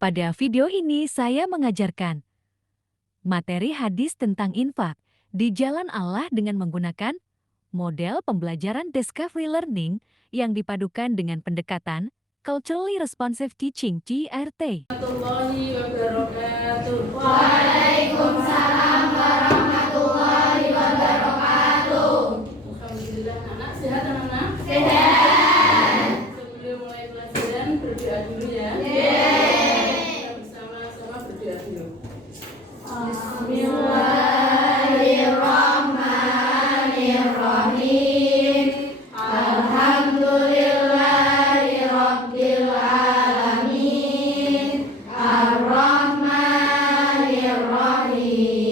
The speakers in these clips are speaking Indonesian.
Pada video ini saya mengajarkan materi hadis tentang infak di jalan Allah dengan menggunakan model pembelajaran Discovery Learning yang dipadukan dengan pendekatan Culturally Responsive Teaching (CRT). Warahmatullahi wabarakatuh. Waalaikumsalam warahmatullahi wabarakatuh. Alhamdulillah, anak sehat anak-anak? Sehat. Sebelum mulai pelajaran berdoa dulu ya. Kita bersama-sama berdoa dulu. Bismillahirrahmanirrahim. Alhamdulillahi rabbil alamin. Ar-Rahmanir Rahim.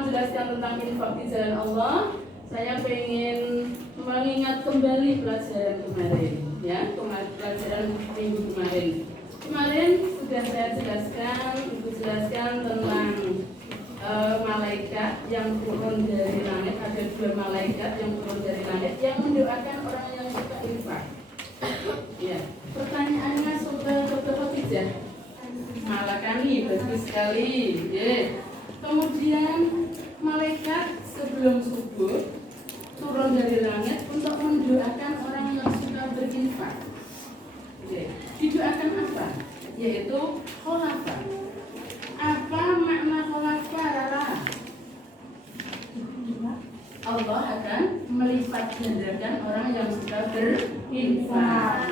menjelaskan tentang infak di jalan Allah, saya pengen mengingat kembali pelajaran kemarin, ya, pelajaran minggu kemarin. Kemarin sudah saya jelaskan, Ibu jelaskan tentang malaikat yang turun dari langit. Ada 2 malaikat yang turun dari langit yang mendoakan orang yang suka infak. Ya, pertanyaannya saudara Khadijah, malah kami bagus sekali. Ya. Kemudian malaikat sebelum subuh turun dari langit untuk mendoakan orang yang suka berinfak. Ya. Didoakan apa? Yaitu khulafa. Apa makna khulafa, Rara? Allah akan melipat gandakan orang yang suka berinfak.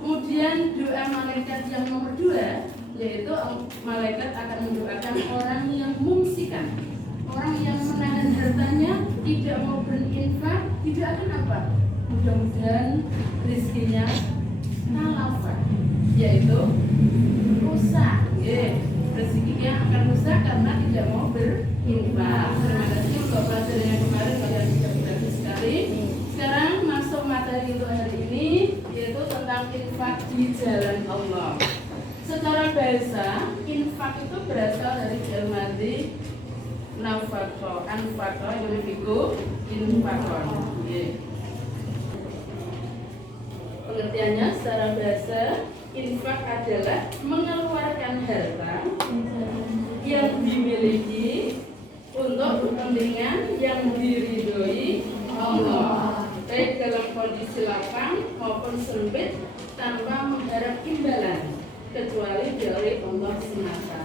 Kemudian doa malaikat yang nomor 2, yaitu malaikat akan mendoakan orang yang mumsikan, orang yang menahan hartanya, tidak mau berinfak, didoakan apa? Mudah-mudahan rezekinya talafa, yaitu rusak. Rezekinya akan rusak karena tidak mau berinfak. Terima kasih untuk pelajaran yang kemarin, kalian sudah bagus sekali. Sekarang masuk materi untuk hari ini, yaitu tentang infak di jalan Allah. Secara bahasa, infak itu berasal dari fi'il madhi nafaqah, anfaqah, yunfiqu, infaqah. Pengertiannya secara bahasa, infak adalah mengeluarkan harta yang dimiliki untuk kepentingan yang diridhoi Allah, baik dalam kondisi lapang maupun sempit, tanpa mengharap imbalan kecuali dari Allah semata.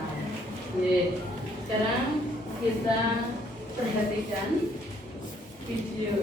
Sekarang kita perhatikan video.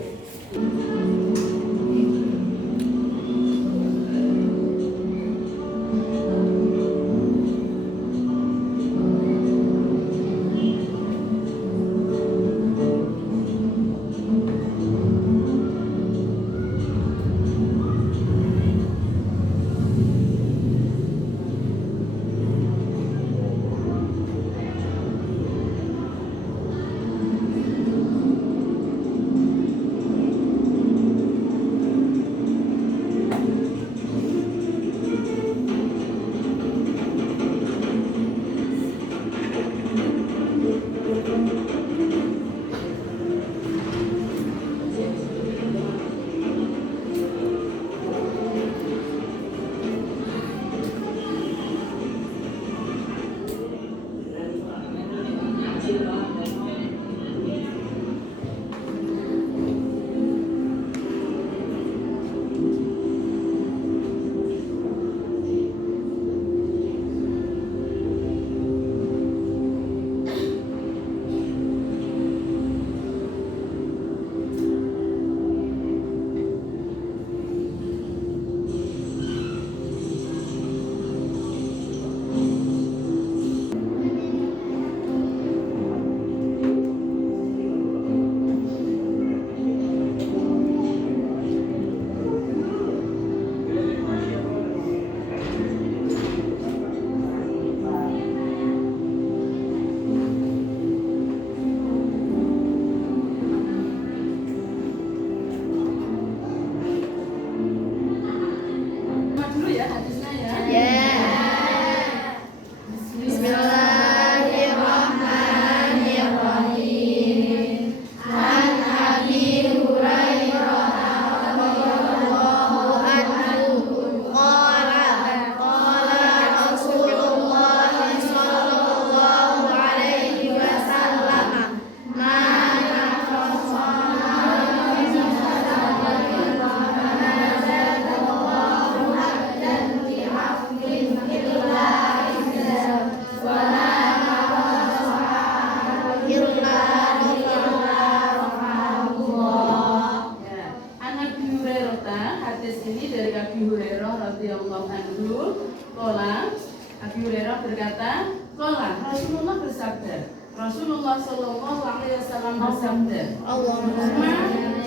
Rasulullah Shallallahu Alaihi Wasallam bersabda,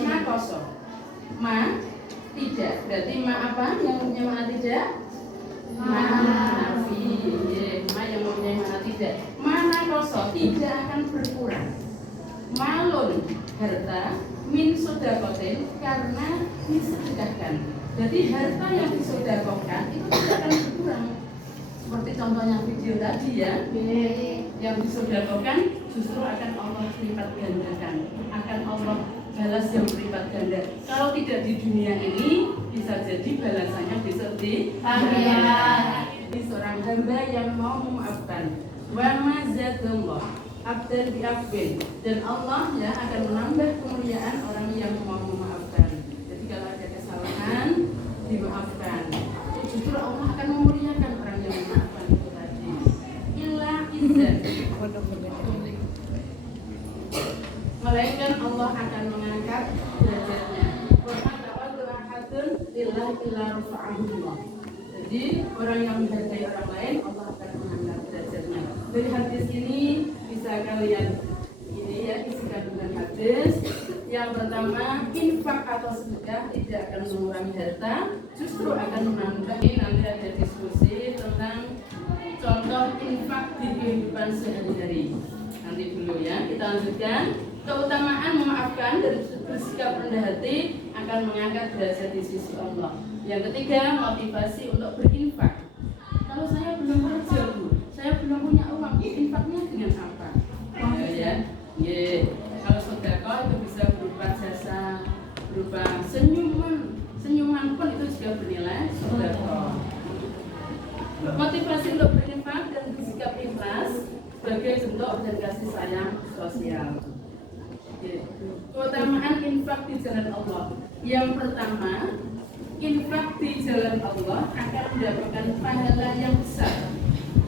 ma kosong, ma tidak. Berarti ma apa? Yang punya ma tidak? Ma nafi. Ma yang punya ma tidak. Mana kosong tidak akan berkurang. harta min sodakotin karena disedekahkan. Jadi harta yang disedekahkan itu tidak akan berkurang. Seperti contohnya video tadi ya, yang disedekahkan justru akan Allah lipat gandakan, akan Allah balas yang berlipat ganda. Kalau tidak di dunia ini, bisa jadi balasannya besok di akhirat. Seorang hamba yang mau memaafkan, wa mazadullah abdan bi'afwin, dan Allah ya akan menambah kemuliaan orang yang mau memaafkan. Jadi kalau ada kesalahan dimaafkan, justru Allah akan memuliakan orang yang memaafkan itu tadi. Illa izzan, melainkan Allah akan mengangkat derajatnya. Wa tawaddu ahadun illa rafa'ahullah. Jadi orang yang menghargai orang lain, Allah akan mengangkat derajatnya. Dari hadis ini bisa kalian ini ya isi kandungan hadis. Yang pertama, infak atau sedekah tidak akan mengurangi harta, justru akan menambah. Nanti ada diskusi tentang contoh infak di kehidupan sehari-hari. Nanti dulu ya, kita lanjutkan. Keutamaan memaafkan dan bersikap rendah hati akan mengangkat derajat di sisi Allah. Yang ketiga, motivasi untuk berinfak. Kalau saya belum kerja, Bu, saya belum punya uang, infaknya dengan apa? Ya, kalau sedekah itu bisa berupa jasa, berupa senyuman pun itu juga bernilai sedekah. Motivasi untuk berinfak dan bersikap ikhlas sebagai bentuk dan kasih sayang sosial. Keutamaan infak di jalan Allah. Yang pertama, infak di jalan Allah akan mendapatkan pahala yang besar.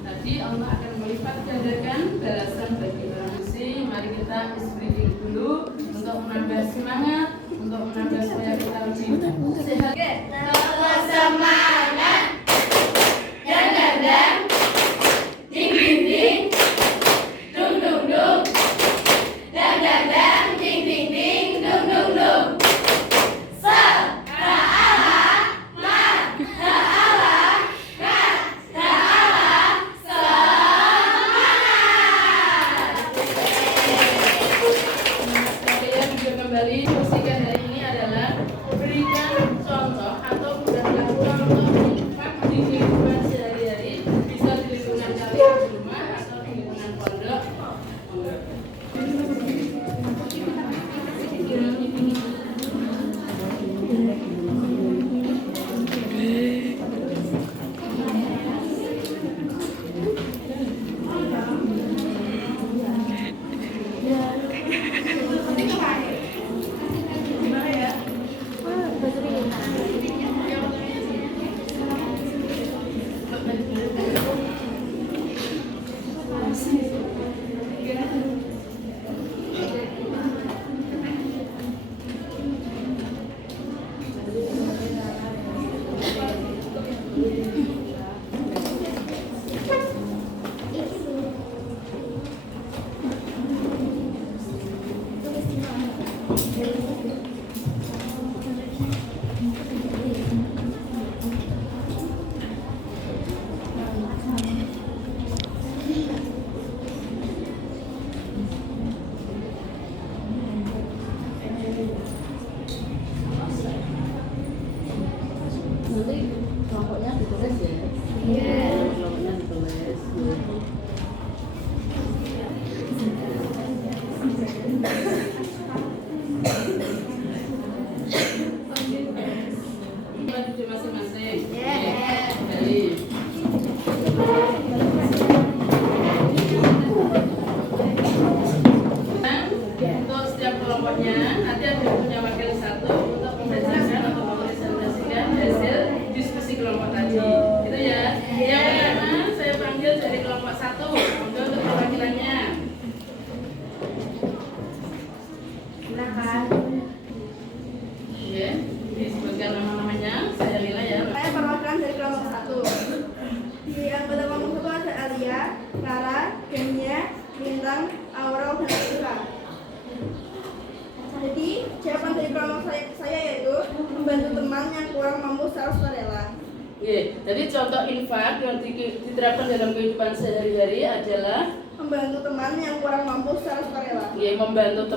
Tadi Allah akan melipat gandakan balasan bagi orang muslim. Mari kita istighfar dulu untuk menambah semangat, untuk menambah supaya kita lebih sehat. Tetap semangat dan dadang ding ding ding dung dung dung dan dadang ding ding ding dung dung dung. Kalian juga kembali posisikan hari ini adalah berikan contoh atau bukanlah contoh infak di kehidupan sehari-hari, bisa di lingkungan kalian di rumah atau di lingkungan pondok. Nanti kelompoknya ditulis ya. Kelompoknya ditulis. Di masing-masing. Dari untuk setiap kelompoknya nanti ada punya wakil satu untuk membacakan atau mempresentasikan hasil diskusi kelompok tadi. Itu ya. Yang pertama saya panggil dari kelompok satu untuk perwakilannya. Silakan. Ya, disebutkan nama-namanya. Saya Lila ya. Saya perwakilan dari kelompok 1. Di anggota kelompok 1 ada Alia, Clara, Genia, Lintang, Aurel, dan Ika. Jadi, jawaban dari kelompok saya yaitu membantu teman yang kurang mampu secara sukarela. Jadi contoh infak yang diterapkan dalam kehidupan sehari-hari adalah membantu teman yang kurang mampu secara sukarela. Ya, membantu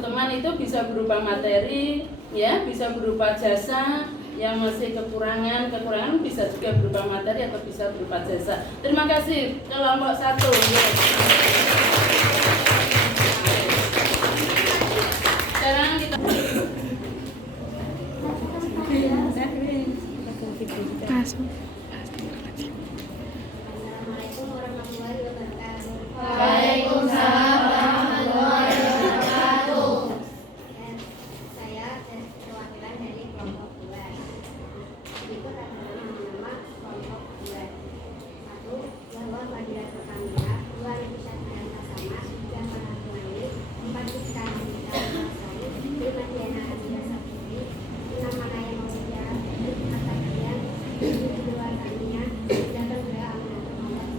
teman itu bisa berupa materi, ya, bisa berupa jasa. Yang masih kekurangan bisa juga berupa materi atau bisa berupa jasa. Terima kasih kelompok 1. Ya. Sekarang kita Assalamualaikum warahmatullahi wabarakatuh. Waalaikumsalam warahmatullahi wabarakatuh. Saya perwakilan dari kelompok 2. Berikut adalah nama-nama kelompok 2. 1. Bahwa pelajaran pertama 2. Bisa dan sama 3. Para 4. Bisa dan Masai 5. Diana Adila Sapuri 6. Mana yang mau bicara 7. Atakian 7. Tania 8. Bea Aminatul Maulad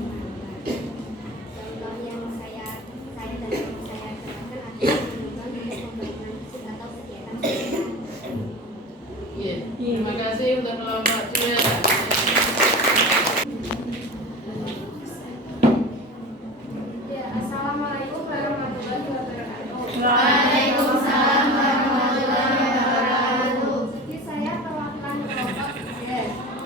contoh yang saya dan teman saya terapkan adalah menonton untuk pembangunan fisik atau kegiatan sosial. ya, terima kasih untuk kelompok 2. Ya, Assalamualaikum warahmatullahi wabarakatuh. Waalaikumsalam warahmatullahi wabarakatuh. Jadi saya perwakilan kelompok 3.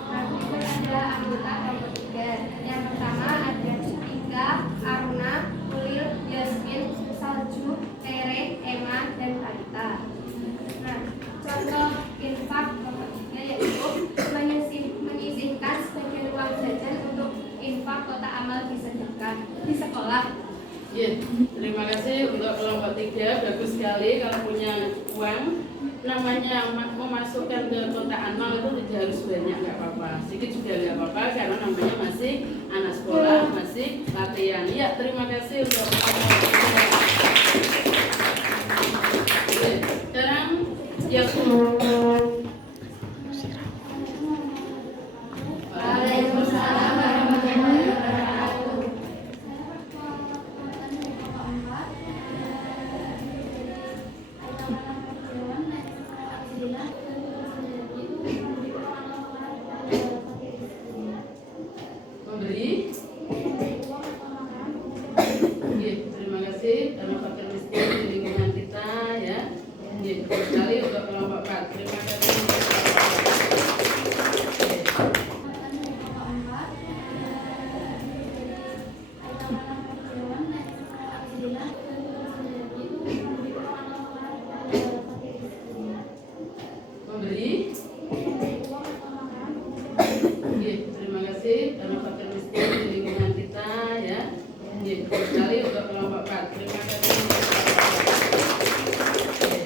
Kami adalah anggota kelompok 3. Yang pertama ada Cika, Aruna, Ulil, Yasmin, Salju, Tere, Emma, dan Karita. Nah, contoh infak kelompok 3 yaitu menyisihkan sebagian uang jajan untuk infak kotak amal disedekahkan di sekolah. Ya, terima kasih untuk kelompok 3. Bagus sekali kalau punya uang. Namanya memasukkan ke kotak amal itu tidak harus banyak, nggak apa-apa. Sedikit juga nggak apa-apa karena namanya masih anak sekolah, masih latihan. Ya, terima kasih untuk kelompok 3. Oke, sekarang yang Waalaikumsalam warahmatullahi wabarakatuh. memberi. Oke, terima kasih karena fakir miskin di lingkungan kita, ya. Oke, sekali untuk kelompok 4. Terima kasih. Memberi. Oke, terima kasih karena fakir miskin di lingkungan kita, ya. Oke, sekali untuk kelompok 4. Terima kasih. Oke.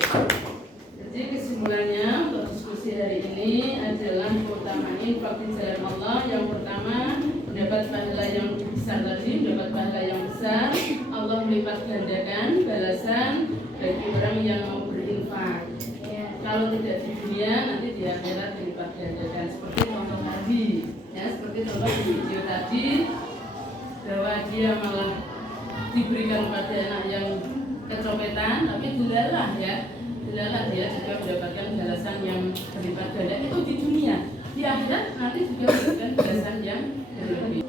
Jadi kesimpulannya untuk diskusi hari ini adalah keutamaan infak di jalan Allah. Yang pertama, mendapat pahala yang besar tadi, mendapat pahala yang besar. Allah melipat gandakan balasan bagi orang yang mau berinfak. Kalau tidak di dunia, nanti di akhirat dilipat gandakan. Seperti contoh tadi, ya, seperti contoh di video tadi, bahwa dia malah diberikan pada anak yang kecopetan, tapi dilalah, ya, dilalah dia juga mendapatkan balasan yang berlipat ganda. Itu di dunia. Di akhirat nanti juga mendapatkan balasan yang berlebih.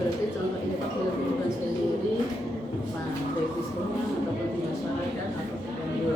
Berarti contoh ini Pak bukan sendiri, Pak, baik di sekolah ataupun di masyarakat ataupun di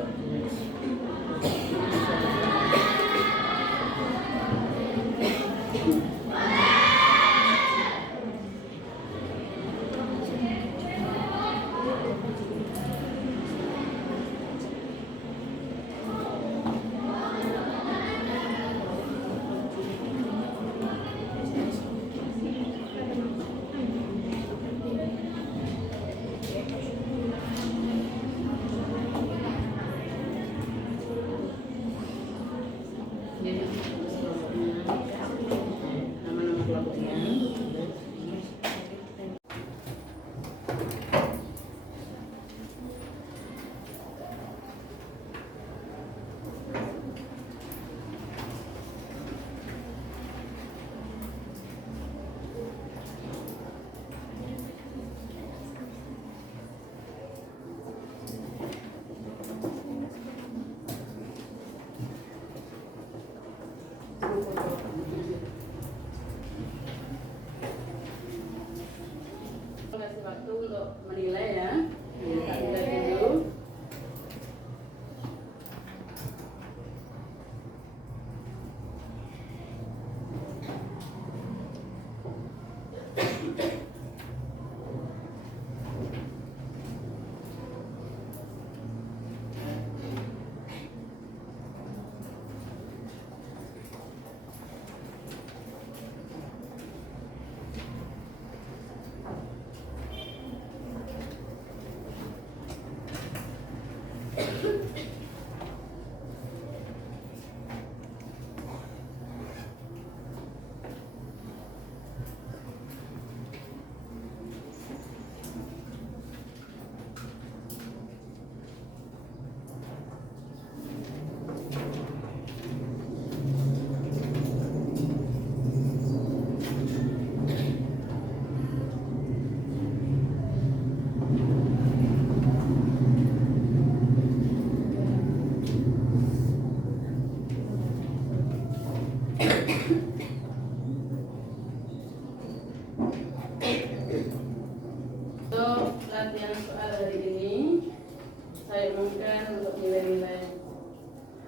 nilai-nilai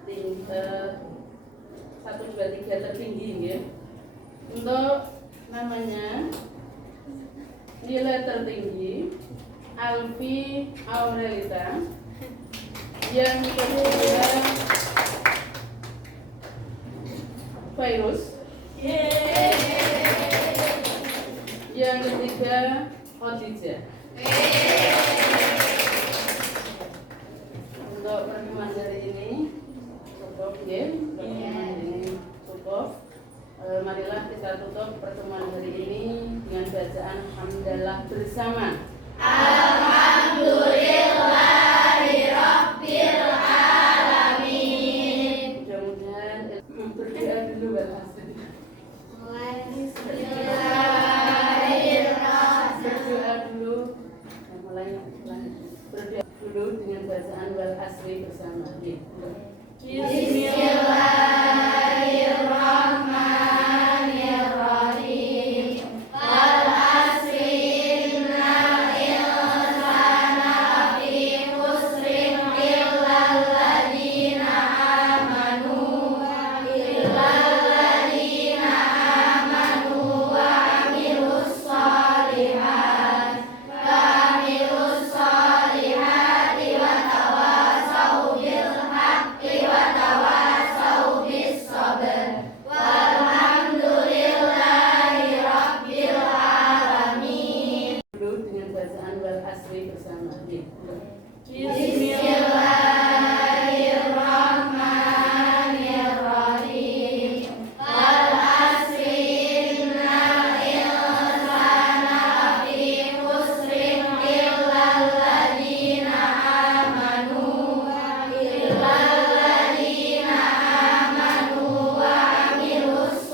tinggi 1, 2, 3 tertinggi ya. Untuk namanya nilai tertinggi Alfi Aurelita, yang kedua Virus, yang ketiga Khadijah. Untuk pertemuan hari ini cukup ya, pertemuan ini cukup. Marilah kita tutup pertemuan hari ini dengan bacaan hamdalah bersama. Alhamdulillahirabbil alamin. Mudah-mudahan berdoa dulu berhasil. Berdoa dulu. Mulai berdoa dulu dengan bacaan wal asri bersama. Bismillahirrahmanirrahim. Wal asri innal insana lafi khusrin illal ladzina amanu wa amilus solihati wa tawasau bil haqqi wa tawasau bis sabr. Walhamdulillahi rabbil alamin. Dulu dengan bacaan wal asri bersama. Bismillahirrahmanirrahim. Wal asri innal insana lafi khusrin illal ladzina amanu wa amilus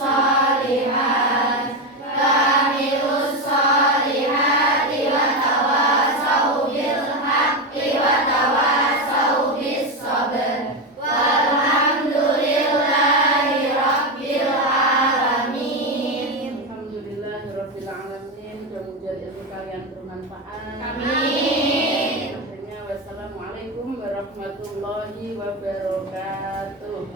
solihati wa tawasau bil haqqi wa tawasau bis sabr. Walhamdulillahi rabbil alamin. Alhamdulillahirabbil alamin. Mudah-mudahan ilmu kalian bermanfaat. Amin. Wassalamualaikum warahmatullahi wabarakatuh.